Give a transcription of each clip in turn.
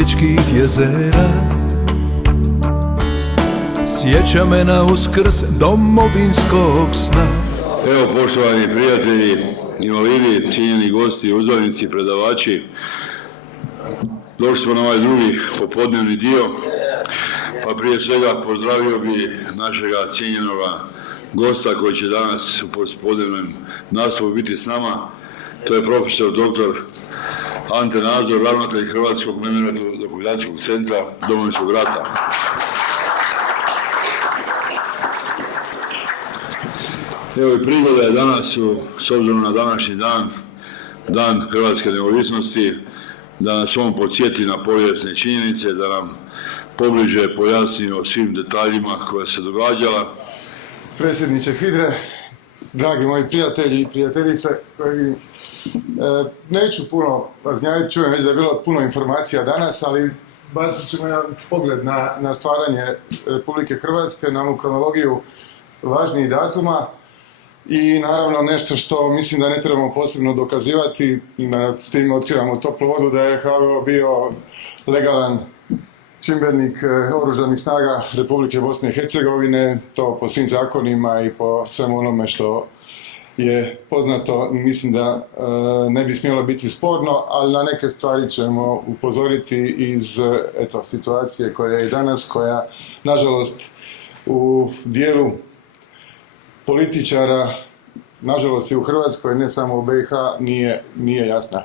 Ličkih jezera. Sjeća me na Uskrs domovinskog sna. Evo, poštovani prijatelji, invalidi, cijenjeni gosti, uzvanici, predavači, došli smo na ovaj drugi popodnevni dio, pa prije svega pozdravio bi našega cijenjenoga gosta koji će danas u popodnevnom nastavu biti s nama. To je profesor dr. Ante Nazor, ravnatelj Hrvatskog memorijalno-dokumentacijskog centra Domovinskog rata. Evo i prigoda je danas, s obzirom na današnji dan, dan Hrvatske neovisnosti, da nas on podsjeti na povijesne činjenice, da nam pobliže pojasni o svim detaljima koja se događala. Predsjedniče HVIDRA-e, dragi moji prijatelji i prijateljice koje vidim, neću puno vas gnjaviti, čujem već da je bilo puno informacija danas, ali bacit ćemo jedan pogled na stvaranje Republike Hrvatske, na onu kronologiju važnijih datuma i naravno nešto što mislim da ne trebamo posebno dokazivati, s tim otkrivamo toplu vodu, da je HVO bio legalan čimbenik oružanih snaga Republike Bosne i Hercegovine, to po svim zakonima i po svemu onome što je poznato, mislim da ne bi smjelo biti sporno, ali na neke stvari ćemo upozoriti iz situacije koja je i danas, koja nažalost u dijelu političara, nažalost i u Hrvatskoj, ne samo u BiH, nije jasna.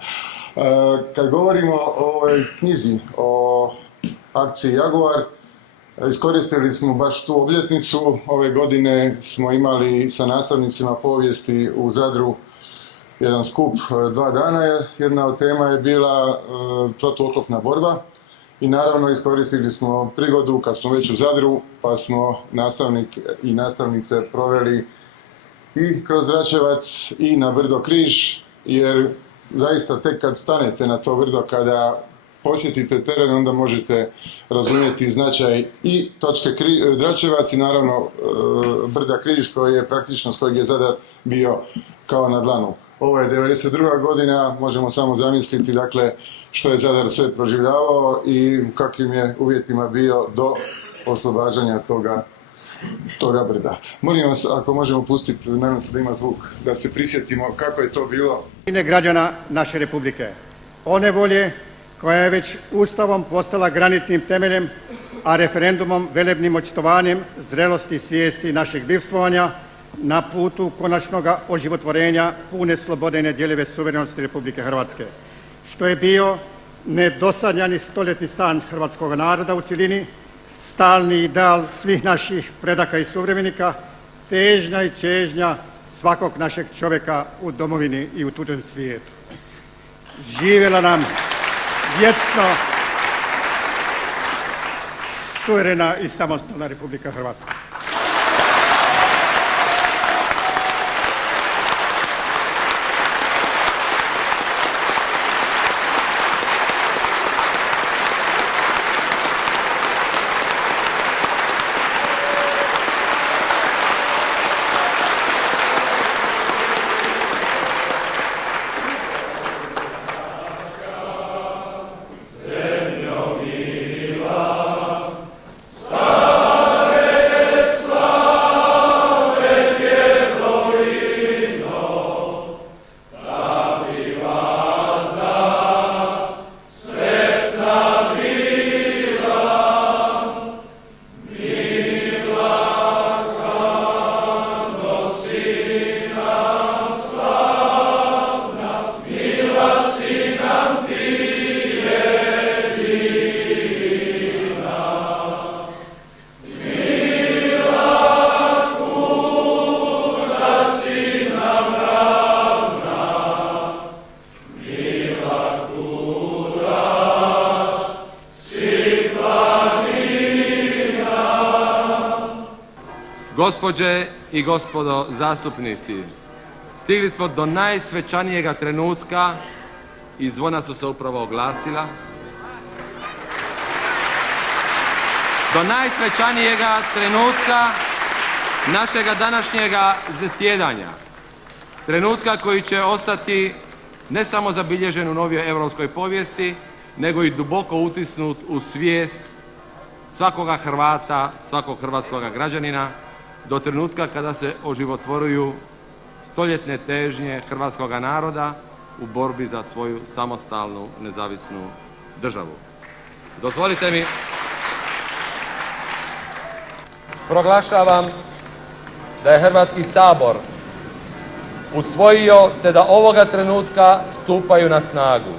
Kad govorimo o ovoj knjizi, o akciji Jaguar, iskoristili smo baš tu obljetnicu. Ove godine smo imali sa nastavnicima povijesti u Zadru jedan skup 2 dana. Jedna od tema je bila protuoklopna borba i naravno iskoristili smo prigodu kad smo već u Zadru, pa smo nastavnik i nastavnice proveli i kroz Dračevac i na brdo Križ, jer zaista tek kad stanete na to brdo, kada posjetite teren, onda možete razumjeti značaj i točke Dračevac i naravno brda Križ, koji je praktično s kojeg je Zadar bio kao na dlanu. Ovo je 92. godina, možemo samo zamisliti dakle što je Zadar sve proživljavao i u kakvim je uvjetima bio do oslobađanja toga brda. Molim vas, ako možemo pustiti, nadam se da ima zvuk, da se prisjetimo kako je to bilo. Građana naše Republike, one volje koja je već Ustavom postala granitnim temeljem, a referendumom velebnim očitovanjem zrelosti i svijesti našeg bivstvovanja na putu konačnog oživotvorenja pune slobode i nedjeljive suverenosti Republike Hrvatske, što je bio nedosanjani stoljetni san hrvatskog naroda u cjelini, stalni ideal svih naših predaka i suvremenika, težnja i čežnja svakog našeg čovjeka u domovini i u tuđem svijetu. Živjela nam vječno suverena i samostalna Republika Hrvatska. Gospođe i gospodo zastupnici, stigli smo do najsvečanijega trenutka i zvona su se upravo oglasila. Do najsvečanijega trenutka našega današnjega zasjedanja. Trenutka koji će ostati ne samo zabilježen u novijoj europskoj povijesti, nego i duboko utisnut u svijest svakoga Hrvata, svakog hrvatskoga građanina, do trenutka kada se oživotvoruju stoljetne težnje hrvatskoga naroda u borbi za svoju samostalnu, nezavisnu državu. Dozvolite mi, proglašavam da je Hrvatski sabor usvojio te da ovoga trenutka stupaju na snagu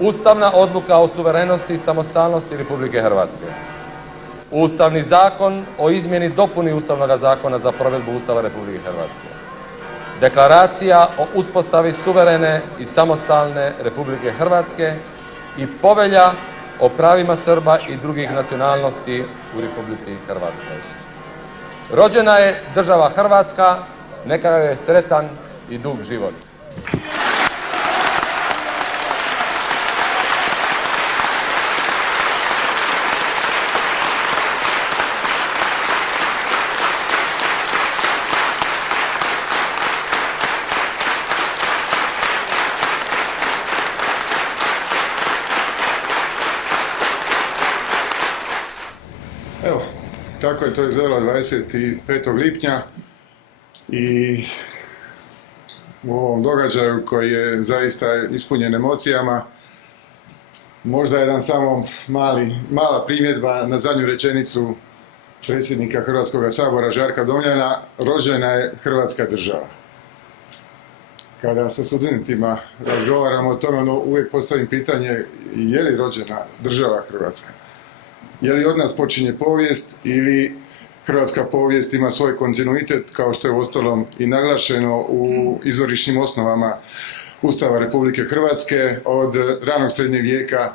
Ustavna odluka o suverenosti i samostalnosti Republike Hrvatske, Ustavni zakon o izmjeni i dopuni Ustavnog zakona za provedbu Ustava Republike Hrvatske, Deklaracija o uspostavi suverene i samostalne Republike Hrvatske i Povelja o pravima Srba i drugih nacionalnosti u Republici Hrvatskoj. Rođena je država Hrvatska, neka joj je sretan i dug život. Evo, tako je to izgledalo 25. lipnja i u ovom događaju koji je zaista ispunjen emocijama, možda jedan samo mala primjedba na zadnju rečenicu predsjednika Hrvatskog sabora Žarka Domljana, rođena je Hrvatska država. Kada sa studentima razgovaramo o tome, uvijek postavim pitanje je li rođena država Hrvatska? Je li od nas počinje povijest ili hrvatska povijest ima svoj kontinuitet, kao što je uostalom i naglašeno u izvorišnim osnovama Ustava Republike Hrvatske od ranog srednjeg vijeka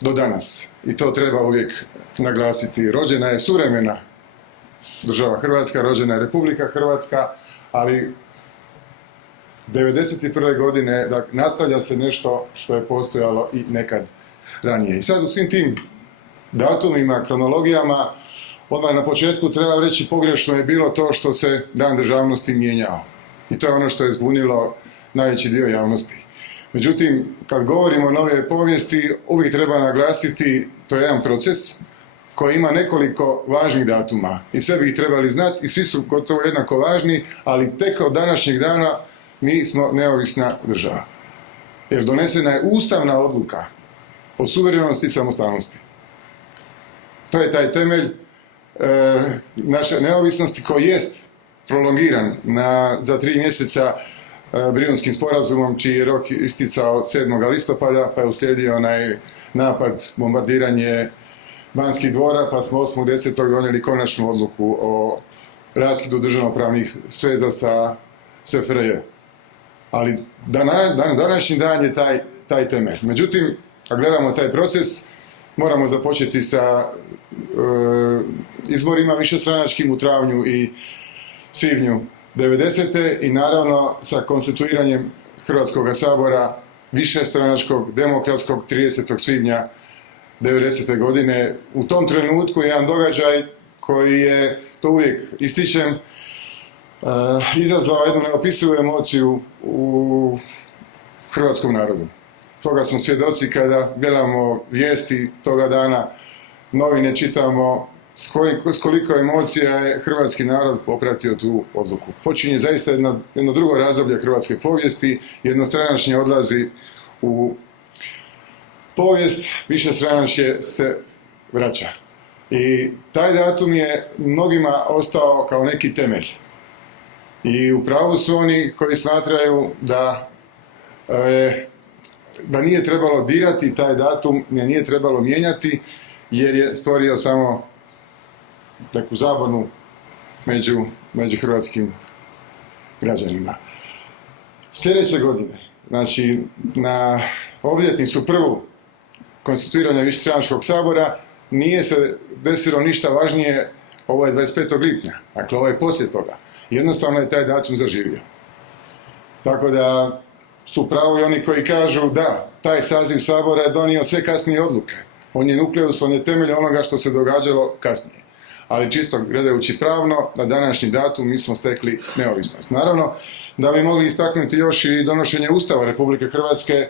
do danas. I to treba uvijek naglasiti. Rođena je suvremena država Hrvatska, rođena je Republika Hrvatska, ali 1991. godine nastavlja se nešto što je postojalo i nekad ranije. I sad u svim tim datumima, kronologijama, odmah na početku treba reći pogrešno je bilo to što se Dan državnosti mijenjao. I to je ono što je zbunilo najveći dio javnosti. Međutim, kad govorimo o nove povijesti, uvijek treba naglasiti, to je jedan proces koji ima nekoliko važnih datuma. I sve bi ih trebali znati i svi su gotovo jednako važni, ali tek od današnjeg dana mi smo neovisna država. Jer donesena je ustavna odluka o suverenosti i samostalnosti. To je taj temelj naše neovisnosti koji jest prolongiran za 3 mjeseca Brijunskim sporazumom, čiji je rok isticao 7. listopada, pa je uslijedio onaj napad, bombardiranje Banskih dvora, pa smo 8.10. donijeli konačnu odluku o raskidu državnopravnih sveza sa SFRJ. Ali današnji dan je taj temelj. Međutim, kad gledamo taj proces, moramo započeti sa izborima višestranačkim u travnju i svibnju 90. i naravno sa konstituiranjem Hrvatskog sabora višestranačkog, demokratskog 30. svibnja 90. godine. U tom trenutku je jedan događaj koji je, to uvijek ističem, izazvao jednu neopisivu emociju u hrvatskom narodu. Toga smo svjedoci kada gledamo vijesti toga dana, novine čitamo, s koliko emocija je hrvatski narod popratio tu odluku. Počinje zaista jedno drugo razdoblje hrvatske povijesti, jednostranačnje odlazi u povijest, višestranačje se vraća. I taj datum je mnogima ostao kao neki temelj. I u pravu su oni koji smatraju da nije trebalo dirati taj datum, nije trebalo mijenjati, jer je stvorio samo neku zabunu među hrvatskim građanima. Sljedeće godine, znači na obljetnicu prvu konstituiranja višestranačkog sabora, nije se desilo ništa važnije, ovo je 25. lipnja, dakle ovo je poslije toga. Jednostavno je taj datum zaživio. Tako da su pravo i oni koji kažu da, taj saziv sabora je donio sve kasnije odluke. On je nukleus, on je temelj onoga što se događalo kasnije. Ali čisto gledajući pravno, na današnji datum mi smo stekli neovisnost. Naravno, da bi mogli istaknuti još i donošenje Ustava Republike Hrvatske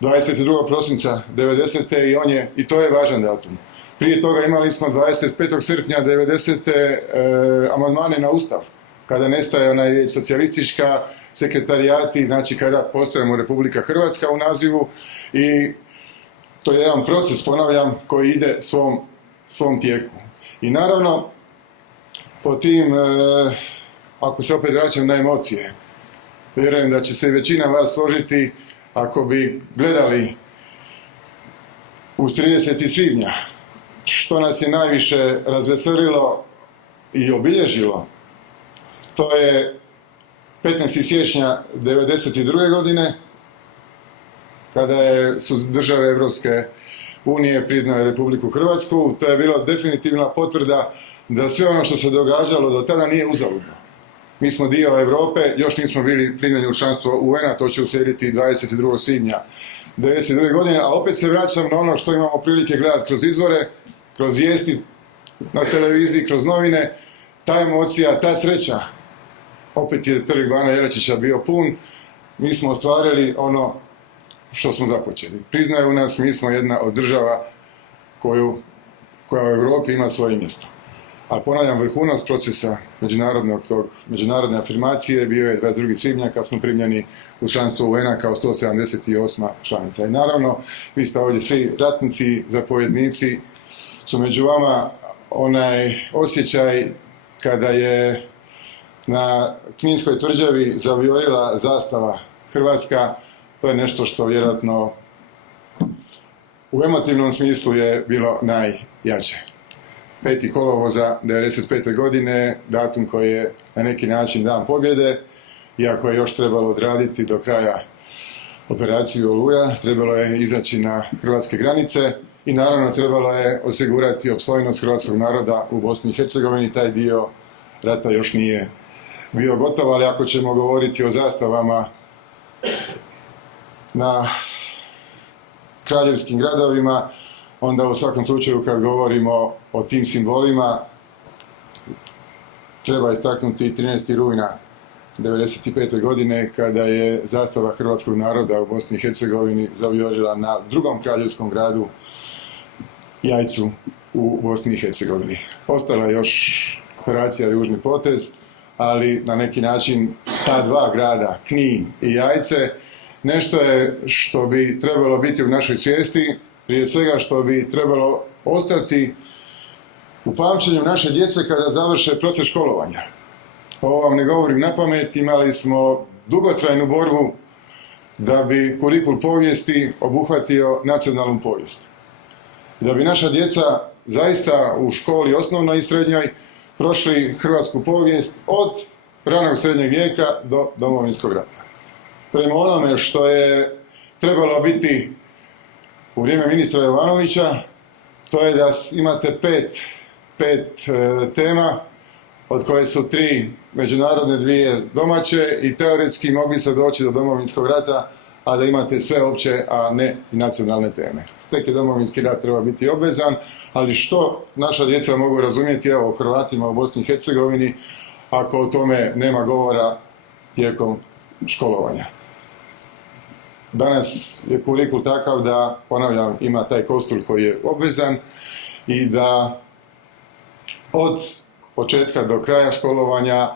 22. prosinca 90. i to je važan datum. Prije toga imali smo 25. srpnja 90. Amandmane na Ustav, kada nestaje onaj riječ socijalistička, sekretarijati, znači kada postojimo Republika Hrvatska u nazivu i to je jedan proces, ponavljam, koji ide svom tijeku. I naravno, po tim, ako se opet vraćam na emocije, vjerujem da će se većina vas složiti ako bi gledali uz 30. svibnja, što nas je najviše razveselilo i obilježilo, to je 15. siječnja 1992. godine, kada su države Europske unije priznale Republiku Hrvatsku. To je bila definitivna potvrda da sve ono što se događalo do tada nije uzaludno. Mi smo dio Europe, još nismo bili primljeni u članstvo UN-a, to će uslijediti 22. svibnja 1992. godine, a opet se vraćam na ono što imamo prilike gledati kroz izvore, kroz vijesti na televiziji, kroz novine, ta emocija, ta sreća. Opet je trg Bana Jelačića bio pun, mi smo ostvarili ono što smo započeli. Priznaju nas, mi smo jedna od država koja u Europi ima svoje mjesto. A ponavljam, vrhunac procesa međunarodne afirmacije bio je 22. svibnja kad smo primljeni u članstvo UN-a kao 178. članica. I naravno, vi ste ovdje svi ratnici, zapovjednici, su među vama onaj osjećaj kada je na Kninskoj tvrđavi zavijorila zastava Hrvatska. To je nešto što vjerojatno u emotivnom smislu je bilo najjače. 5. kolovoza 1995. godine, datum koji je na neki način dan pobjede, iako je još trebalo odraditi do kraja operaciju Oluja, trebalo je izaći na hrvatske granice i naravno trebalo je osigurati opstojnost hrvatskog naroda u Bosni i Hercegovini. Taj dio rata još nije bio gotov, ali ako ćemo govoriti o zastavama na kraljevskim gradovima, onda u svakom slučaju kad govorimo o tim simbolima treba istaknuti 13. rujna 1995. godine kada je zastava hrvatskog naroda u Bosni i Hercegovini zavijorila na drugom kraljevskom gradu Jajcu u Bosni i Hercegovini. Ostala je još operacija Južni potez, ali na neki način ta dva grada, Knin i Jajce, nešto je što bi trebalo biti u našoj svijesti, prije svega što bi trebalo ostati u pamćenju naše djece kada završe proces školovanja. Ovo vam ne govorim na pamet, imali smo dugotrajnu borbu da bi kurikul povijesti obuhvatio nacionalnu povijest. Da bi naša djeca zaista u školi osnovnoj i srednjoj prošli hrvatsku povijest od ranog srednjeg vijeka do Domovinskog rata. Prema onome što je trebalo biti u vrijeme ministra Jovanovića, to je da imate pet tema, od koje su 3 međunarodne, 2 domaće i teoretski mogli se doći do Domovinskog rata, a da imate sve opće, a ne nacionalne teme. Tek je Domovinski rat treba biti obvezan, ali što naša djeca mogu razumjeti, evo, o Hrvatima u Bosni i Hercegovini, ako o tome nema govora tijekom školovanja. Danas je kurikul takav da, ponavljam, ima taj kostur koji je obvezan i da od početka do kraja školovanja,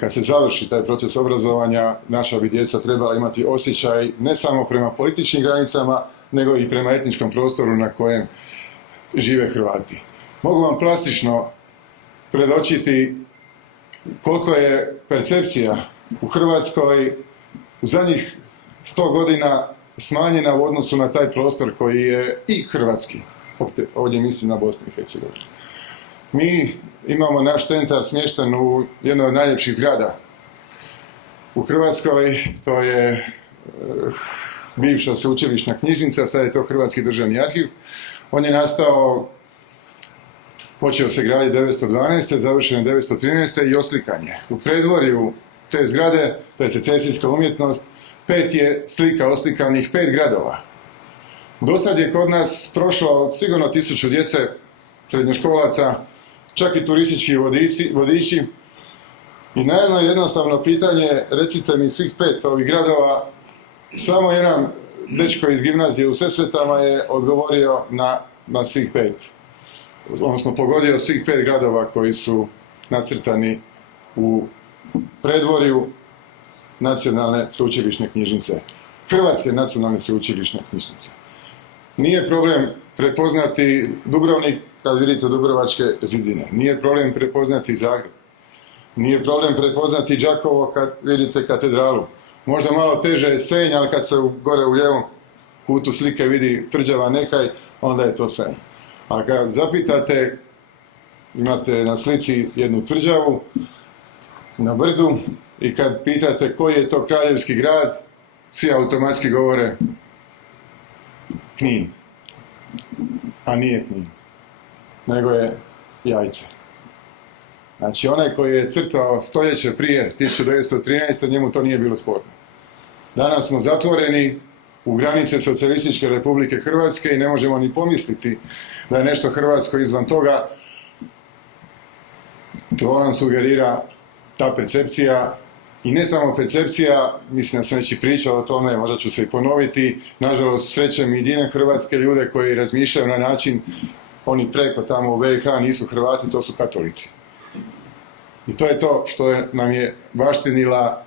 kad se završi taj proces obrazovanja, naša bi djeca trebala imati osjećaj ne samo prema političkim granicama, nego i prema etničkom prostoru na kojem žive Hrvati. Mogu vam plastično predočiti koliko je percepcija u Hrvatskoj u zadnjih 100 godina smanjena u odnosu na taj prostor koji je i hrvatski. Ovdje mislim na Bosnu i Hercegovinu. Mi imamo naš centar smješten u jednoj od najljepših zgrada u Hrvatskoj, to je bivša sveučilišna knjižnica, sad je to Hrvatski državni arhiv. On je nastao, počeo se graditi 1912. završen 1913. i oslikan je. U predvorju te zgrade, to je secesijska umjetnost, 5 je slika oslikanih 5 gradova. Dosad je kod nas prošlo sigurno 1000 djece, srednjoškolaca, čak i turistički vodiči. I naravno jednostavno pitanje, recite mi svih 5 ovih gradova, samo jedan dečko iz gimnazije u Sesvetama je odgovorio na svih 5. Odnosno pogodio svih 5 gradova koji su nacrtani u predvorju nacionalne sveučilišne knjižnice. Hrvatske nacionalne sveučilišne knjižnice. Nije problem prepoznati Dubrovnik kad vidite Dubrovačke zidine. Nije problem prepoznati Zagreb. Nije problem prepoznati Đakovo kad vidite katedralu. Možda malo teže je Senj, ali kad se gore u lijevom kutu slike vidi tvrđava Nehaj, onda je to Senj. A kad zapitate, imate na slici jednu tvrđavu na brdu i kad pitate koji je to kraljevski grad, svi automatski govore Knin. A nije Knin, nego je Jajce. Znači, onaj koji je crtao stoljeće prije 1913. njemu to nije bilo sporno. Danas smo zatvoreni u granice Socijalističke Republike Hrvatske i ne možemo ni pomisliti da je nešto hrvatsko izvan toga. To nam sugerira ta percepcija i ne samo percepcija, mislim da sam već i pričao o tome, možda ću se i ponoviti, nažalost srećem i diljem Hrvatske ljude koji razmišljaju na način, oni preko tamo u BiH nisu Hrvati, to su katolici. I to je to što nam je baštinila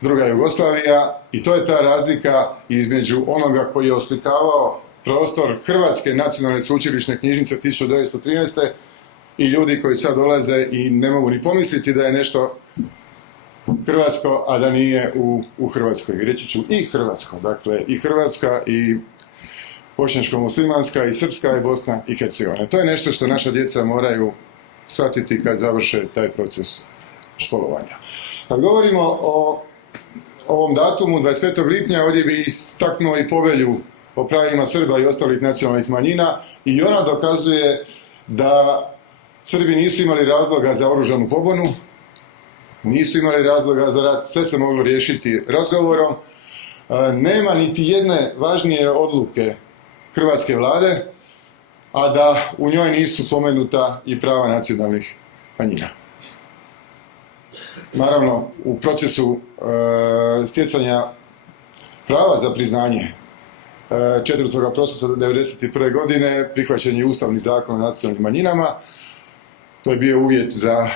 druga Jugoslavija i to je ta razlika između onoga koji je oslikavao prostor Hrvatske nacionalne sveučilišne knjižnice 1913. i ljudi koji sad dolaze i ne mogu ni pomisliti da je nešto hrvatsko, a da nije u Hrvatskoj. I reći ću i hrvatsko, dakle i Hrvatska i bošnjačko-muslimanska i srpska i Bosna i Hercegovina. To je nešto što naša djeca moraju shvatiti kad završe taj proces školovanja. Kad govorimo o ovom datumu, 25. lipnja, ovdje bi istaknuo i povelju o pravima Srba i ostalih nacionalnih manjina i ona dokazuje da Srbi nisu imali razloga za oružanu pobunu, nisu imali razloga za rat, sve se moglo riješiti razgovorom. Nema niti jedne važnije odluke hrvatske vlade, a da u njoj nisu spomenuta i prava nacionalnih manjina. Naravno, u procesu stjecanja prava za priznanje 4. prosinca 1991. godine prihvaćen je Ustavni zakon o nacionalnim manjinama. To je bio uvjet za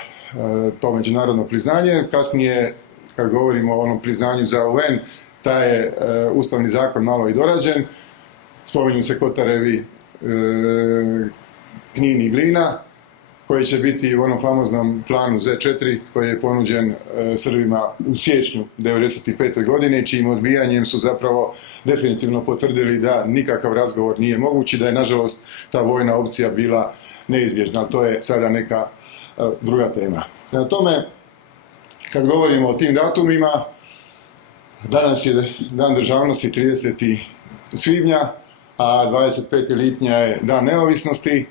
to međunarodno priznanje. Kasnije, kad govorimo o onom priznanju za UN, taj je Ustavni zakon malo i dorađen. Spominju se Kotarevi, Knin i Glina, koji će biti u onom famoznom planu Z4 koji je ponuđen Srbima u siječnju 1995. godine i čijim odbijanjem su zapravo definitivno potvrdili da nikakav razgovor nije moguć i da je nažalost ta vojna opcija bila neizbježna, ali to je sada neka druga tema. Prema tome, kad govorimo o tim datumima, danas je Dan državnosti 30. svibnja, a 25. lipnja je Dan neovisnosti.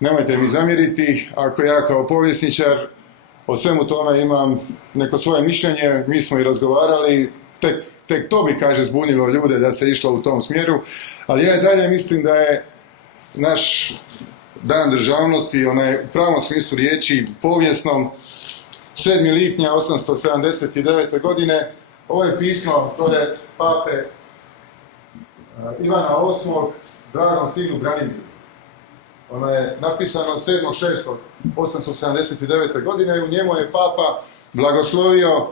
Nemojte mi zamjeriti, ako ja kao povjesničar o svemu tome imam neko svoje mišljenje, mi smo i razgovarali, tek to bi, kaže, zbunilo ljude da se išlo u tom smjeru, ali ja i dalje mislim da je naš Dan državnosti, onaj u pravom smislu riječi, povijesnom, 7. lipnja 879. godine, ovo je pismo gore pape Ivana VIII. Dragom sinu Branimiru. Ono je napisano 7.6.879. godine i u njemu je papa blagoslovio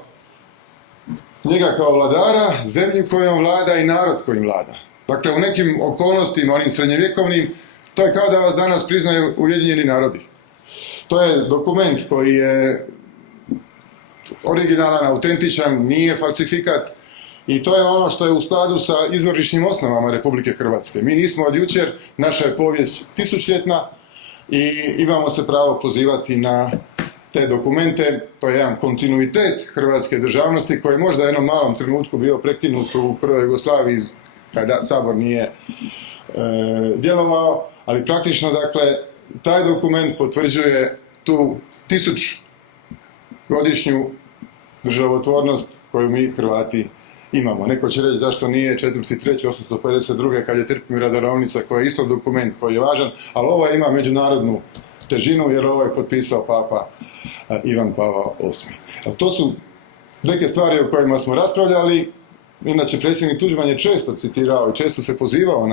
njega kao vladara, zemlju kojom vlada i narod kojim vlada. Dakle, u nekim okolnostima, onim srednjevjekovnim, to je kao da vas danas priznaju Ujedinjeni narodi. To je dokument koji je originalan, autentičan, nije falsifikat i to je ono što je u skladu sa izvorišnim osnovama Republike Hrvatske. Mi nismo od jučer, naša je povijest tisućljetna i imamo se pravo pozivati na te dokumente. To je jedan kontinuitet hrvatske državnosti koji je možda u jednom malom trenutku bio prekinut u prvoj Jugoslaviji kada Sabor nije djelovao, ali praktično, dakle, taj dokument potvrđuje tu 1000-godišnju državotvornost koju mi Hrvati imamo. Neko će reći zašto nije 4.3.852. kad je Trpimira darovnica koja je isto dokument koji je važan, ali ovo ima međunarodnu težinu jer ovo je potpisao papa Ivan Pavao VIII. To su neke stvari o kojima smo raspravljali Inače, predsjednik Tuđman je često citirao i često se pozivao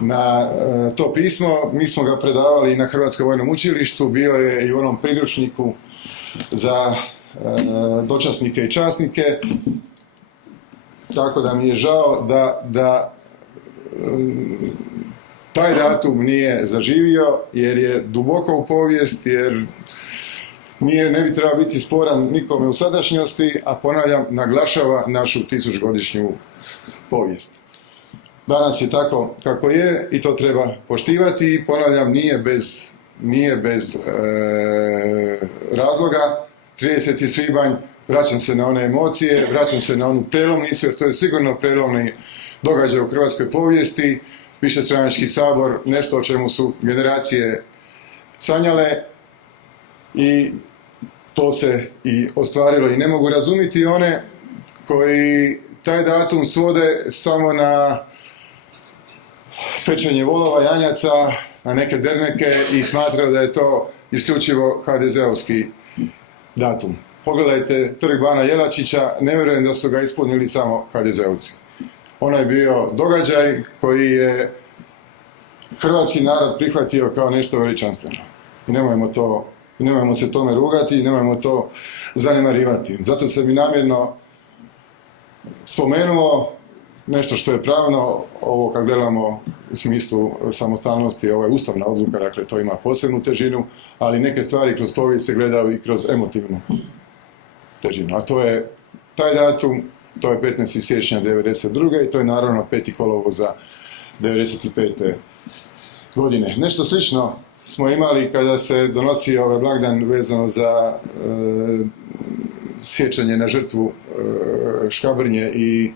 na to pismo. Mi smo ga predavali i na Hrvatskom vojnom učilištu, bio je i u onom priručniku za dočasnike i časnike, tako da mi je žao da taj datum nije zaživio, jer je duboko u povijest, jer ne bi trebao biti sporan nikome u sadašnjosti, a ponavljam, naglašava našu 1000-godišnju povijest. Danas je tako kako je i to treba poštivati i ponavljam, nije bez razloga. 30. svibanj, vraćam se na one emocije, vraćam se na onu prelomnicu, jer to je sigurno prelomni događaj u hrvatskoj povijesti, višestranački sabor, nešto o čemu su generacije sanjale i to se i ostvarilo. I ne mogu razumjeti one koji taj datum svode samo na pečenje volova, janjaca, na neke derneke i smatraju da je to isključivo HDZ-ovski datum. Pogledajte Trg bana Jelačića, ne vjerujem da su ga ispunili samo HDZ-ovci. Ono je bio događaj koji je hrvatski narod prihvatio kao nešto veličanstveno. I nemojmo se tome rugati i nemojmo to zanemarivati. Zato sam i namjerno spomenuo nešto što je pravno, ovo kad gledamo u smislu samostalnosti, ovo je ustavna odluka, dakle to ima posebnu težinu, ali neke stvari kroz povijest se gledaju i kroz emotivnu težinu. A to je taj datum, to je 15. siječnja 1992. i to je naravno 5. kolovoza 1995. godine. Nešto slično smo imali kada se donosio ovaj blagdan vezano za sjećanje na žrtvu Škabrnje i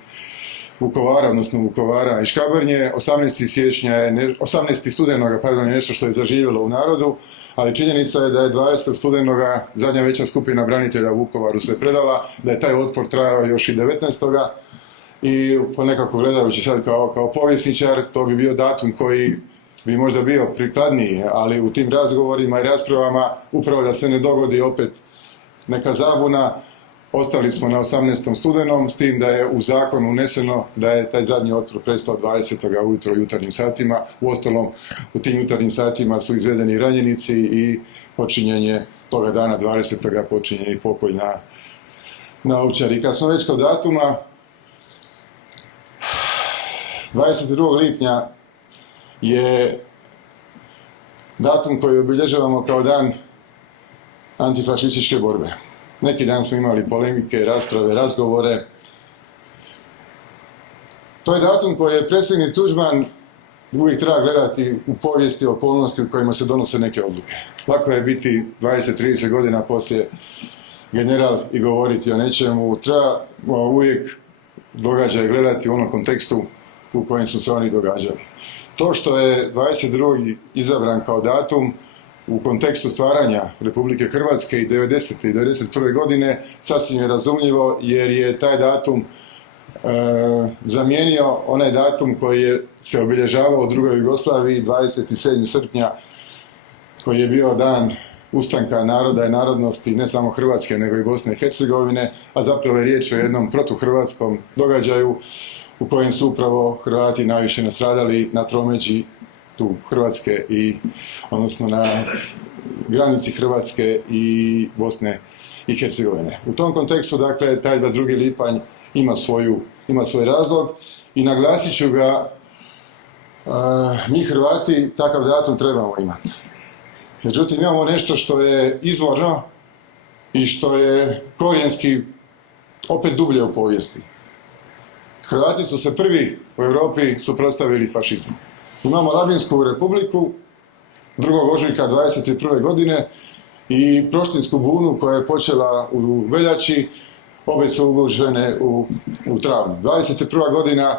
Vukovara, odnosno Vukovara i Škabrnje. 18. studenoga je nešto što je zaživjelo u narodu, ali činjenica je da je 20. studenoga zadnja veća skupina branitelja u Vukovaru se predala, da je taj otpor trajao još i 19. I ponekako gledajući sad kao povjesničar, to bi bio datum koji bi možda bio prikladniji, ali u tim razgovorima i raspravama, upravo da se ne dogodi opet neka zabuna, ostali smo na 18. studenom, s tim da je u zakon uneseno da je taj zadnji otpor prestao 20. ujutro u jutarnjim satima. Uostalom, u tim jutarnjim satima su izvedeni ranjenici i počinjenje toga dana 20. počinjen i pokolj na Ovčari. Kad smo već kod datuma, 22. lipnja je datum koji obilježavamo kao dan antifašističke borbe. Neki dan smo imali polemike, rasprave, razgovore. To je datum koji je predsjednik Tuđman uvijek treba gledati u povijesti, okolnosti u kojima se donose neke odluke. Lako je biti 20-30 godina poslije general i govoriti o nečemu. Treba uvijek događaj gledati u onom kontekstu u kojem su se oni događali. To što je 22. izabran kao datum u kontekstu stvaranja Republike Hrvatske i 90. i 91. godine sasvim je razumljivo, jer je taj datum zamijenio onaj datum koji se obilježavao u drugoj Jugoslaviji 27. srpnja, koji je bio dan ustanka naroda i narodnosti ne samo Hrvatske nego i Bosne i Hercegovine, a zapravo je riječ o jednom protuhrvatskom događaju u kojem su upravo Hrvati najviše nastradali na tromeđi tu Hrvatske odnosno na granici Hrvatske i Bosne i Hercegovine. U tom kontekstu, dakle, taj 22. lipanj ima svoj razlog i naglasit ću ga, mi Hrvati takav datum trebamo imati. Međutim, imamo nešto što je izvorno i što je korijenski opet dublje u povijesti. Hrvati su se prvi u Europi suprotstavili fašizmu. Imamo Labinsku republiku 2. ožujka 1921. godine i Proštinsku bunu koja je počela u veljači, obe su ugušene u travnju. 21. godina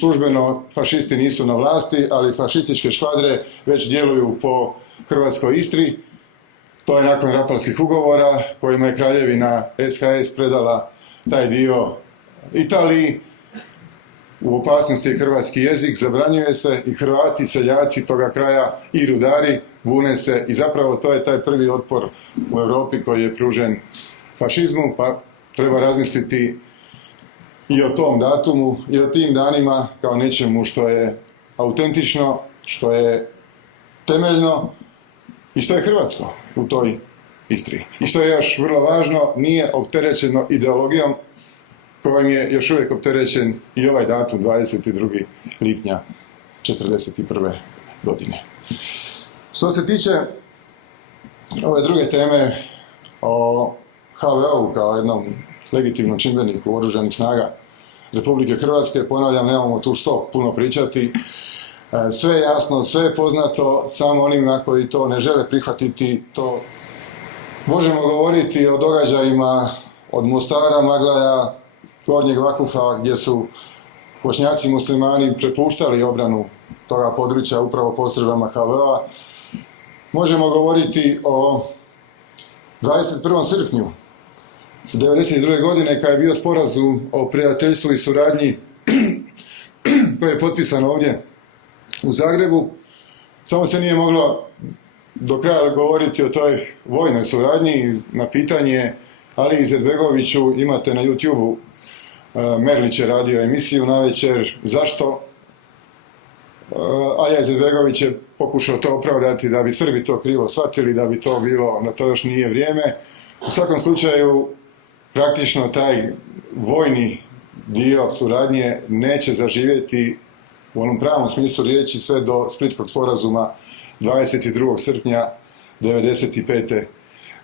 službeno fašisti nisu na vlasti, ali fašističke škvadre već djeluju po Hrvatskoj Istri. To je nakon Rapalskih ugovora kojima je kraljevina SHS predala taj dio Italiji. U opasnosti je hrvatski jezik, zabranjuje se i Hrvati, seljaci toga kraja i rudari bune se i zapravo to je taj prvi otpor u Europi koji je pružen fašizmu, pa treba razmisliti i o tom datumu i o tim danima kao nečemu što je autentično, što je temeljno i što je hrvatsko u toj Istri. I što je još vrlo važno, nije opterećeno ideologijom kojim je još uvijek opterećen i ovaj datum 22. lipnja 1941. godine. Što se tiče ove druge teme o HVO-u kao jednom legitimnom čimbeniku oružanih snaga Republike Hrvatske, ponavljam, nemamo tu što puno pričati. Sve je jasno, sve je poznato, samo onima koji to ne žele prihvatiti, to možemo govoriti o događajima od Mostara, Maglaja, Gornjeg Vakufa, gdje su Bošnjaci muslimani prepuštali obranu toga područja upravo postrojbama HVO-a. Možemo govoriti o 21. srpnju 1992. godine kad je bio sporazum o prijateljstvu i suradnji koji je potpisan ovdje u Zagrebu. Samo se nije moglo do kraja govoriti o toj vojnoj suradnji. Na pitanje Ali Izetbegoviću, imate na YouTube-u, Merlić je radio emisiju navečer, zašto? Alija Izetbegović je pokušao to opravdati da bi Srbi to krivo shvatili, da bi to bilo, da to još nije vrijeme. U svakom slučaju, praktično taj vojni dio suradnje neće zaživjeti u onom pravom smislu riječi sve do Splitskog sporazuma 22. srpnja 1995.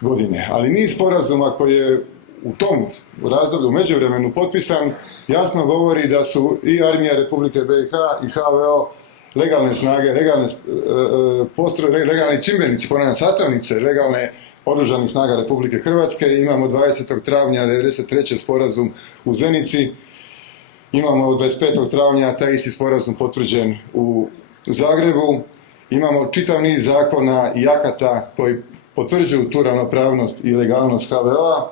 godine. Ali niz sporazuma koji je u tom razdoblju u međuvremenu potpisan jasno govori da su i armija Republike BiH i HVO legalne snage, legalni čimbenici, ponavljam, sastavnice legalne oružanih snaga Republike Hrvatske. Imamo 20. travnja 1993. sporazum u Zenici, imamo 25. travnja taj isti sporazum potvrđen u Zagrebu, imamo čitav niz zakona i akata koji potvrđuju tu ravnopravnost i legalnost HVO-a,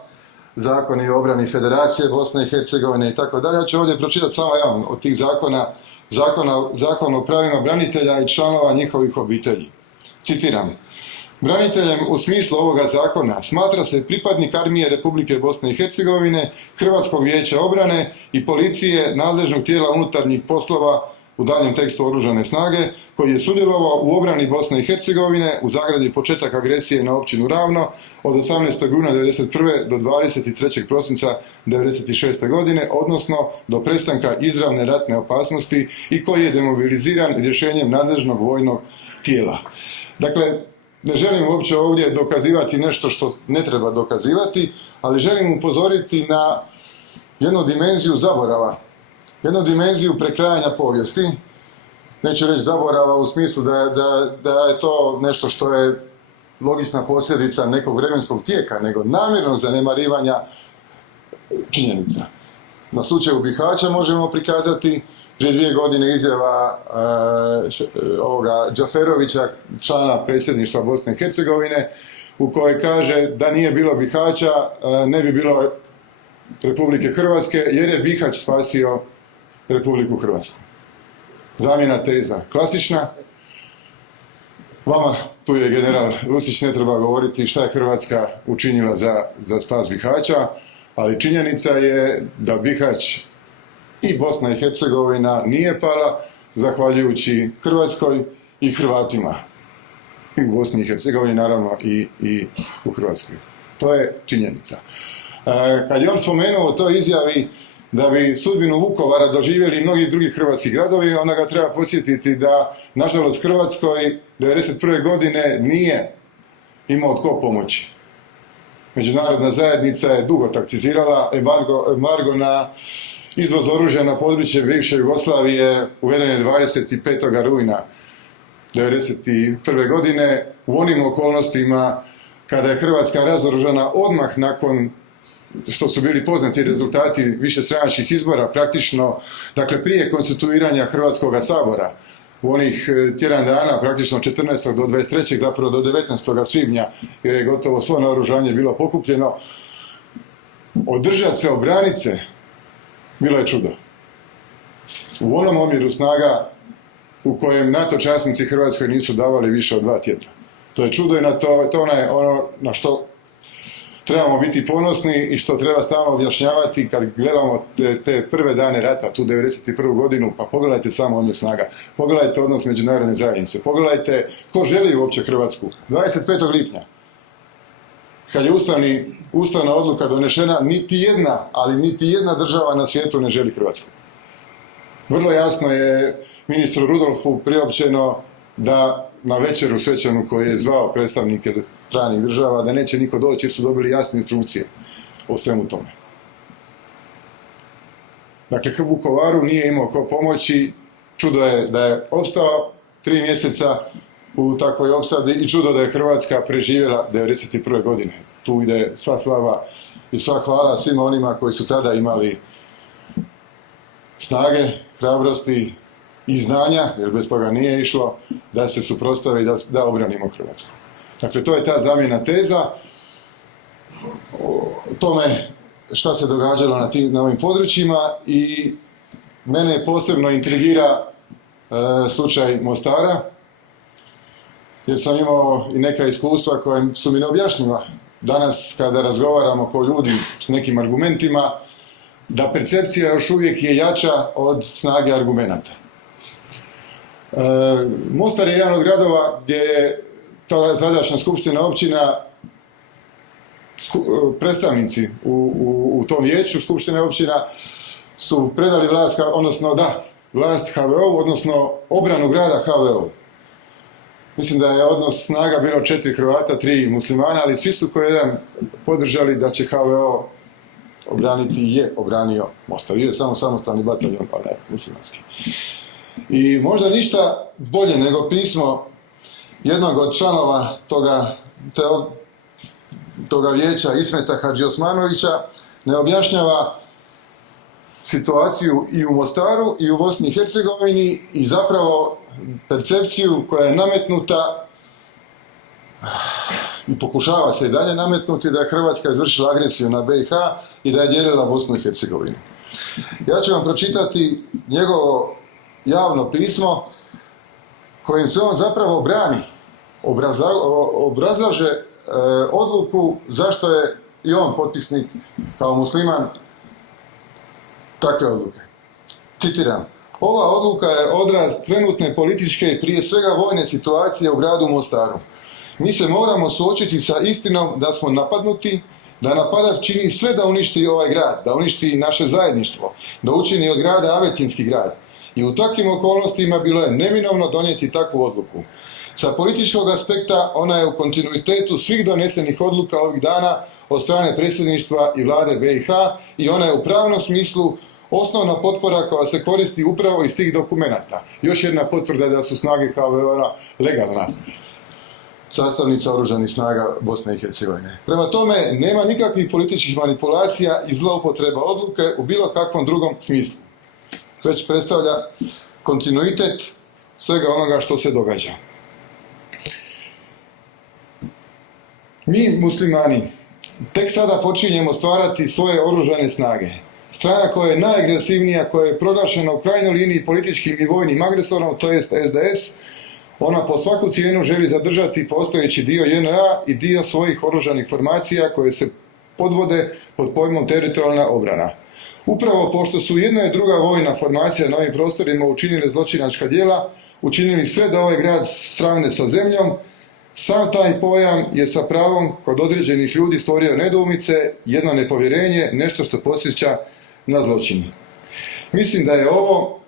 zakoni o obrani Federacije Bosne i Hercegovine i tako dalje. Ja ću ovdje pročitati samo jedan od tih zakona, Zakon o pravima branitelja i članova njihovih obitelji. Citiram: braniteljem u smislu ovoga zakona smatra se pripadnik armije Republike Bosne i Hercegovine, Hrvatskog vijeća obrane i policije, nadležnog tijela unutarnjih poslova, u daljem tekstu oružane snage, koji je sudjelovao u obrani Bosne i Hercegovine u zagradi početak agresije na općinu Ravno od 18. rujna 1991. do 23. prosinca 1996. godine, odnosno do prestanka izravne ratne opasnosti i koji je demobiliziran rješenjem nadležnog vojnog tijela. Dakle, ne želim uopće ovdje dokazivati nešto što ne treba dokazivati, ali želim upozoriti na jednu dimenziju zaborava, jednu dimenziju prekrajanja povijesti. Neću reći zaborava u smislu da je to nešto što je logična posljedica nekog vremenskog tijeka, nego namjernog zanemarivanja činjenica. Na slučaju Bihaća možemo prikazati prije 2 godine izjava Džaferovića, člana predsjedništva Bosne i Hercegovine, u kojoj kaže da nije bilo Bihaća, ne bi bilo Republike Hrvatske, jer je Bihać spasio Republiku Hrvatsku. Zamjena teza klasična. Vama, tu je general Lucić, ne treba govoriti šta je Hrvatska učinila za spas Bihaća, ali činjenica je da Bihać i Bosna i Hercegovina nije pala zahvaljujući Hrvatskoj i Hrvatima. I u Bosni i Hercegovini, naravno, i u Hrvatskoj. To je činjenica. Kad je on spomenuo o toj izjavi da bi sudbinu Vukovara doživjeli i mnogi drugi hrvatski gradovi, onda ga treba podsjetiti da, nažalost, Hrvatskoj 1991. godine nije imao tko pomoći. Međunarodna zajednica je dugo taktizirala, embargo na izvoz oružja na područje bivše Jugoslavije uveden je 25. rujna 1991. godine u onim okolnostima kada je Hrvatska razoružana odmah nakon što su bili poznati rezultati višestranačkih izbora, praktično, dakle prije konstituiranja Hrvatskoga sabora, u onih tjedan dana, praktično 14. do 23. zapravo do 19. svibnja je gotovo svo naoružanje bilo pokupljeno. Održati se, obraniti se, bilo je čudo. U onom omjeru snaga u kojem NATO časnici Hrvatskoj nisu davali više od 2 tjedna. To je čudo i to je ono na što trebamo biti ponosni i što treba stalno objašnjavati kad gledamo te prve dane rata, tu 1991. godinu, pa pogledajte samo odnos snaga, pogledajte odnos međunarodne zajednice, pogledajte ko želi uopće Hrvatsku. 25. lipnja, kad je ustavna odluka donešena, niti jedna država na svijetu ne želi Hrvatsku. Vrlo jasno je ministru Rudolfu priopćeno da na večeru svečanu koju je zvao predstavnike stranih država, da neće niko doći jer su dobili jasne instrukcije o svemu tome. Dakle, Vukovaru nije imao ko pomoći, čudo je da je opstao 3 mjeseca u takvoj opsadi i čudo da je Hrvatska preživjela 1991. godine. Tu ide sva slava i sva hvala svima onima koji su tada imali snage, hrabrosti i znanja, jer bez toga nije išlo, da se suprotstave i da obranimo Hrvatsku. Dakle, to je ta zamjena teza o tome šta se događalo na ovim područjima i mene posebno intrigira slučaj Mostara, jer sam imao i neka iskustva koja su mi neobjašnjiva. Danas kada razgovaramo ko ljudi s nekim argumentima, da percepcija još uvijek je jača od snage argumenata. Mostar je jedan od gradova gdje je tadašnja skupština općina, predstavnici u tom vijeću skupštine općina su predali vlast HVO-u, odnosno obranu grada HVO-u. Mislim da je odnos snaga bilo 4 Hrvata, 3 muslimana, ali svi su koji jedan podržali da će HVO obraniti i je obranio Mostar. Je samo samostalni bataljon, pa ne, muslimanski. I možda ništa bolje nego pismo jednog od članova toga vijeća, Ismeta Hadži Osmanovića, ne objašnjava situaciju i u Mostaru i u Bosni i Hercegovini i zapravo percepciju koja je nametnuta i pokušava se i dalje nametnuti da je Hrvatska izvršila agresiju na BiH i da je dijelila Bosnu i Hercegovinu. Ja ću vam pročitati njegovo javno pismo kojim se on zapravo brani, obrazlaže odluku zašto je i on potpisnik kao musliman takve odluke. Citiram: ova odluka je odraz trenutne političke i prije svega vojne situacije u gradu Mostaru. Mi se moramo suočiti sa istinom da smo napadnuti, da napadač čini sve da uništi ovaj grad, da uništi naše zajedništvo, da učini od grada avetinski grad. I u takvim okolnostima bilo je neminovno donijeti takvu odluku. Sa političkog aspekta ona je u kontinuitetu svih donesenih odluka ovih dana od strane predsjedništva i vlade BiH i ona je u pravnom smislu osnovna potpora koja se koristi upravo iz tih dokumenata. Još jedna potvrda da su snage HVO-a legalna sastavnica oružanih snaga Bosne i Hercegovine. Prema tome, nema nikakvih političkih manipulacija i zloupotreba odluke u bilo kakvom drugom smislu. Već predstavlja kontinuitet svega onoga što se događa. Mi, muslimani, tek sada počinjemo stvarati svoje oružane snage. Strana koja je najagresivnija, koja je proglašena u krajnjoj liniji političkim i vojnim agresorom, to jest SDS, ona po svaku cijenu želi zadržati postojeći dio JNA i dio svojih oružanih formacija koje se podvode pod pojmom teritorijalna obrana. Upravo pošto su jedna i druga vojna formacija na ovim prostorima učinile zločinačka djela, učinili sve da ovaj grad sravne sa zemljom, sam taj pojam je sa pravom kod određenih ljudi stvorio nedoumice, jedno nepovjerenje, nešto što podsjeća na zločin. Mislim da je ovo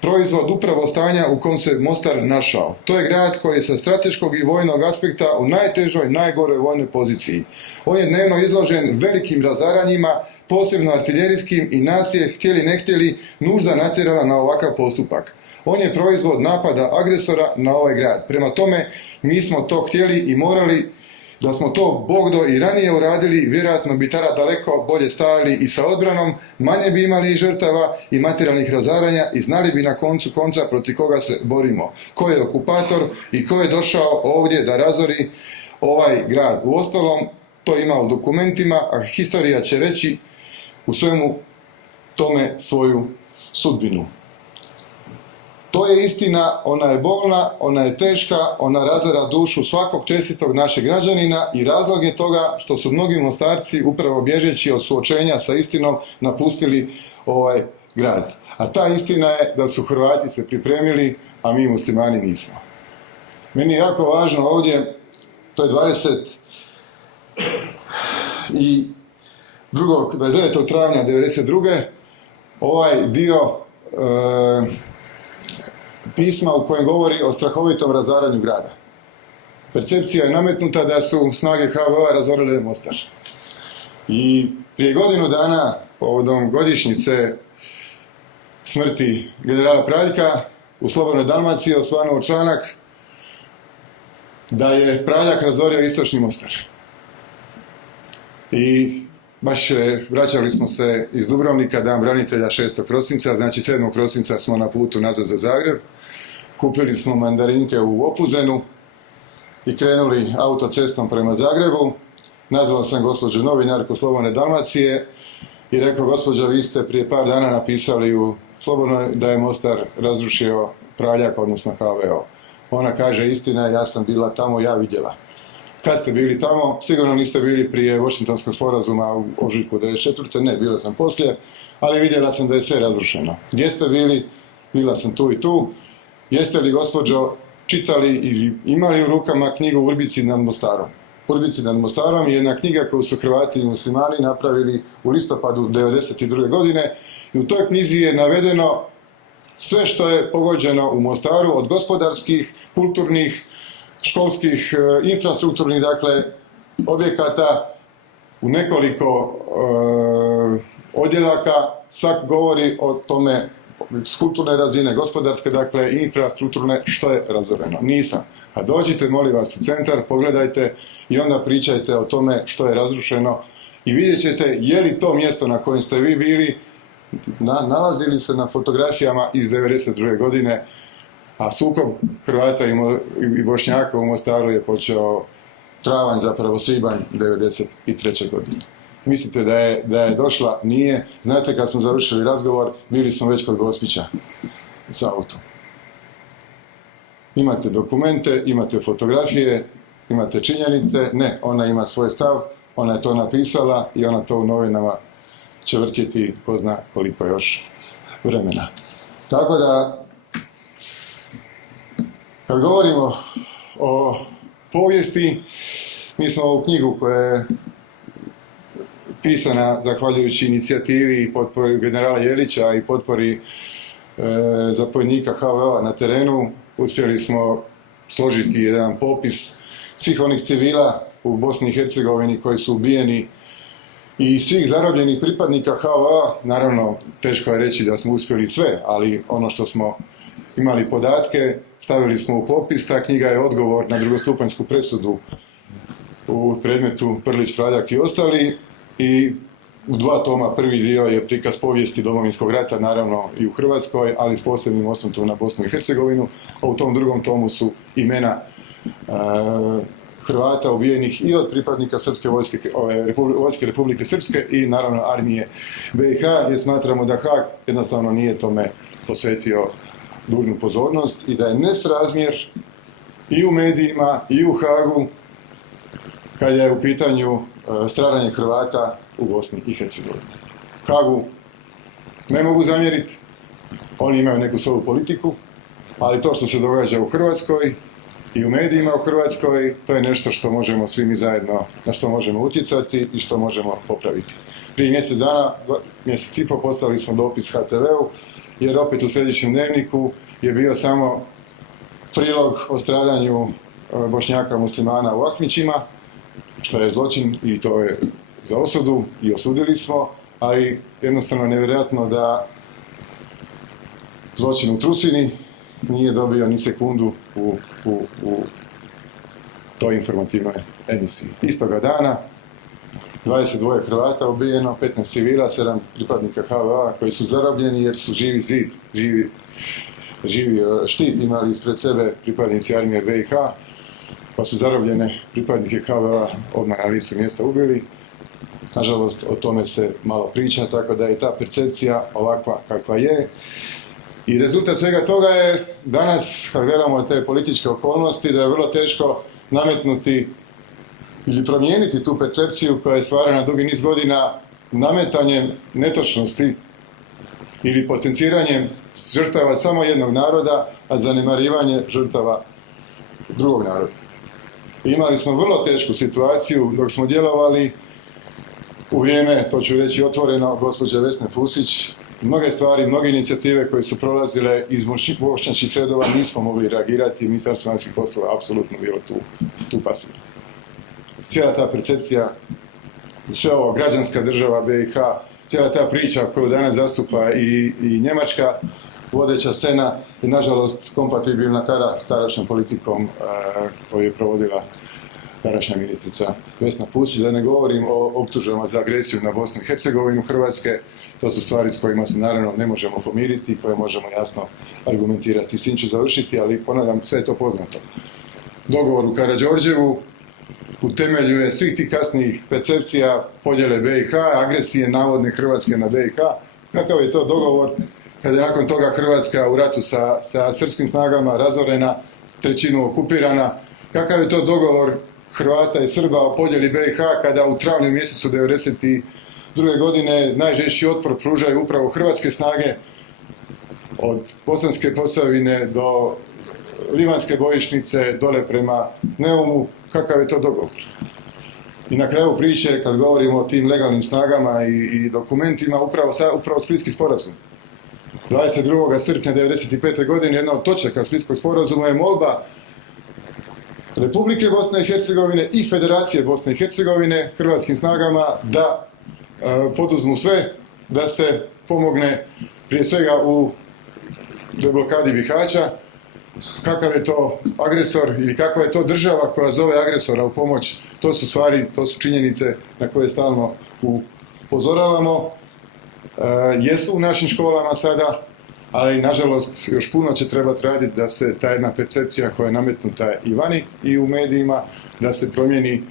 proizvod upravo stanja u kom se Mostar našao. To je grad koji je sa strateškog i vojnog aspekta u najtežoj, najgoroj vojnoj poziciji. On je dnevno izložen velikim razaranjima, posebno artiljerijskim, i nas je, htjeli ne htjeli, nužda natjerala na ovakav postupak. On je proizvod napada agresora na ovaj grad. Prema tome, mi smo to htjeli i morali. Da smo to Bogdo i ranije uradili, vjerojatno bi tada daleko bolje stajali i sa odbranom, manje bi imali i žrtava i materijalnih razaranja i znali bi na koncu konca protiv koga se borimo. Ko je okupator i ko je došao ovdje da razori ovaj grad. Uostalom, to ima u dokumentima, a historija će reći u svemu tome svoju sudbinu. To je istina, ona je bolna, ona je teška, ona razara dušu svakog čestitog našeg građanina i razlog je toga što su mnogi Mostarci upravo bježeći od suočenja sa istinom napustili ovaj grad. A ta istina je da su Hrvati se pripremili, a mi muslimani nismo. Meni je jako važno ovdje, to je 29. travnja 1992. ovaj dio pisma u kojem govori o strahovitom razaranju grada. Percepcija je nametnuta da su snage HVO-a razorile Mostar. I prije godinu dana, povodom godišnjice smrti generala Praljka, u Slobodnoj Dalmaciji osvanuo članak da je Praljak razorio istočni Mostar. I baš vraćali smo se iz Dubrovnika, dan branitelja 6. prosinca, znači 7. prosinca smo na putu nazad za Zagreb. Kupili smo mandarinke u Opuzenu i krenuli autocestom prema Zagrebu. Nazvao sam gospođu novinarku Slobodne Dalmacije i rekao, gospođo, vi ste prije par dana napisali u Slobodnoj da je Mostar razrušio Praljak, odnosno HVO. Ona kaže, istina, ja sam bila tamo, ja vidjela. Kad ste bili tamo? Sigurno niste bili prije Washingtonskog sporazuma u ožujku 1994. Ne, bila sam poslije, ali vidjela sam da je sve razrušeno. Gdje ste bili? Bila sam tu i tu. Jeste li, gospođo, čitali ili imali u rukama knjigu Urbici nad Mostarom? Urbici nad Mostarom je jedna knjiga koju su Hrvati i muslimani napravili u listopadu 1992. godine i u toj knjizi je navedeno sve što je pogođeno u Mostaru od gospodarskih, kulturnih, školskih, infrastrukturnih, dakle, objekata u nekoliko odjeljaka. Svak govori o tome s kulturne razine, gospodarske, dakle, infrastrukturne, što je razoreno. Nisam. A dođite, molim vas, u centar, pogledajte i onda pričajte o tome što je razrušeno i vidjet ćete je li to mjesto na kojem ste vi bili nalazili se na fotografijama iz 1992. godine, a sukob Hrvata i Bošnjaka u Mostaru je počeo travanj, zapravo svibanj 1993. godine. Mislite da je došla? Nije. Znate, kad smo završili razgovor, bili smo već kod Gospića s autom. Imate dokumente, imate fotografije, imate činjenice. Ne, ona ima svoj stav, ona je to napisala i ona to u novinama će vrtjeti ko zna koliko još vremena. Tako da, kad govorimo o povijesti, mi smo ovu knjigu koja je pisana zahvaljujući inicijativi i potpori generala Jelića i potpori zapovjednika HVO-a na terenu, uspjeli smo složiti jedan popis svih onih civila u Bosni i Hercegovini koji su ubijeni i svih zarobljenih pripadnika HVO-a. Naravno, teško je reći da smo uspjeli sve, ali ono što smo imali podatke, stavili smo u popis. Ta knjiga je odgovor na drugostupanjsku presudu u predmetu Prlić, Praljak i ostali. I u 2 toma, prvi dio je prikaz povijesti Domovinskog rata, naravno i u Hrvatskoj, ali s posebnim osvrtom na Bosnu i Hercegovinu. A u tom drugom tomu su imena Hrvata ubijenih i od pripadnika Srpske vojske Republike Srpske i naravno armije BiH, jer smatramo da Haag jednostavno nije tome posvetio dužnu pozornost i da je nesrazmjer i u medijima i u Haagu kad je u pitanju stradanje Hrvata u Bosni i Hercegovini. Haagu ne mogu zamjeriti, oni imaju neku svoju politiku, ali to što se događa u Hrvatskoj i u medijima u Hrvatskoj, to je nešto što možemo svi mi zajedno, na što možemo utjecati i što možemo popraviti. Prije mjesec dana, mjesec i pol, poslali smo dopis HTV-u, jer opet u Središnjem dnevniku je bio samo prilog o stradanju Bošnjaka muslimana u Ahmićima, što je zločin i to je za osudu i osudili smo, ali jednostavno nevjerojatno da zločin u Trusini nije dobio ni sekundu u toj informativnoj emisiji. Istoga dana 22 Hrvata ubijeno, 15 civila, 7 pripadnika HVO-a koji su zarobljeni jer su živi zid, živi štit imali ispred sebe pripadnici armije BiH, pa su zarobljene pripadnike HVO-a odmah na licu mjesta ubili. Nažalost, o tome se malo priča, tako da je ta percepcija ovakva kakva je. I rezultat svega toga je danas, kad gledamo te političke okolnosti, da je vrlo teško nametnuti ili promijeniti tu percepciju koja je stvarana dugi niz godina nametanjem netočnosti ili potenciranjem žrtava samo jednog naroda, a zanemarivanje žrtava drugog naroda. Imali smo vrlo tešku situaciju dok smo djelovali u vrijeme, to ću reći otvoreno, gospođe Vesne Pusić. Mnoge stvari, mnoge inicijative koje su prolazile iz bošnjačkih redova nismo mogli reagirati, Ministarstvo vanjskih poslova apsolutno bilo tu pasivno. Cijela ta percepcija, sve ovo građanska država BiH, cijela ta priča koju danas zastupa i Njemačka vodeća scena je nažalost kompatibilna tada s tadašnjom politikom koju je provodila tadašnja ministrica Vesna Pusić. Da ne govorim o optužbama za agresiju na Bosnu i Hercegovinu Hrvatske, to su stvari s kojima se naravno ne možemo pomiriti, koje možemo jasno argumentirati. S tim ću završiti, ali ponavljam, sve je to poznato. Dogovor u Karađorđevu utemeljuje svih tih kasnijih percepcija podjele BiH, agresije navodne Hrvatske na BiH. Kakav je to dogovor kada je nakon toga Hrvatska u ratu sa srpskim snagama razorena, trećinu okupirana? Kakav je to dogovor Hrvata i Srba o podjeli BiH kada u travnju mjesecu 1992. godine najžešći otpor pružaju upravo hrvatske snage od Bosanske Posavine do Livanjske bojišnice dole prema Neumu? Kakav je to dogovor? I na kraju priče, kad govorimo o tim legalnim snagama i dokumentima, upravo Splitski sporazum. 22. srpnja 1995. godine jedna od točaka Splitskog sporazuma je molba Republike Bosne i Hercegovine i Federacije Bosne i Hercegovine hrvatskim snagama da poduzmu sve da se pomogne prije svega u deblokadi Bihaća. Kakav je to agresor ili kakva je to država koja zove agresora u pomoć, to su stvari, to su činjenice na koje stalno upozoravamo. Jesu u našim školama sada, ali nažalost još puno će trebati raditi da se ta jedna percepcija koja je nametnuta i vani i u medijima, da se promijeni.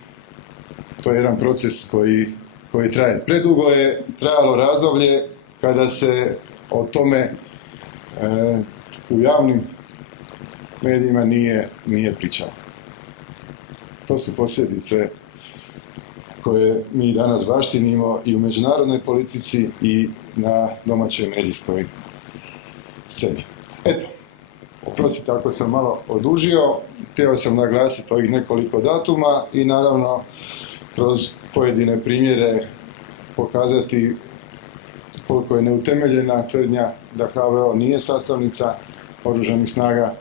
To je jedan proces koji traje. Predugo je trajalo razdoblje kada se o tome u javnim medijima nije pričalo. To su posljedice koje mi danas baštinimo i u međunarodnoj politici i na domaćoj medijskoj sceni. Eto, oprostite ako sam malo odužio, htio sam naglasiti ovih nekoliko datuma i naravno kroz pojedine primjere pokazati koliko je neutemeljena tvrdnja da HVO nije sastavnica Oružanih snaga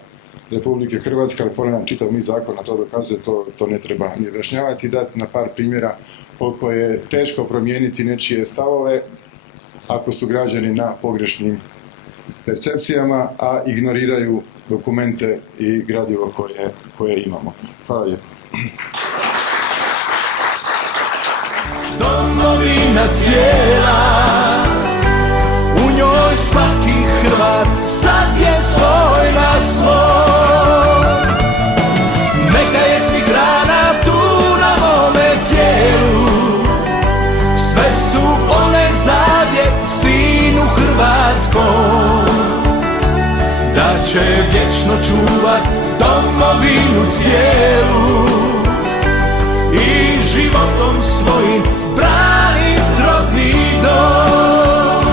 Republike Hrvatske, ali ponavljam, čitav niz zakona to dokazuje, to ne treba ni objašnjavati. Dati na par primjera koliko je teško promijeniti nečije stavove ako su građani na pogrešnim percepcijama, a ignoriraju dokumente i gradivo koje imamo. Hvala lijepo. Domovina cijela, u njoj svaki Hrvat sad je svoj na svoj. Neka je svih rana tu na mome tijelu, sve su one zavjet sinu hrvatskom, da će vječno čuvat domovinu cijelu i životom svojim branit rodni dom,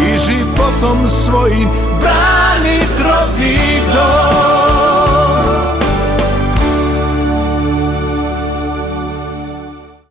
i životom svojim branit rodni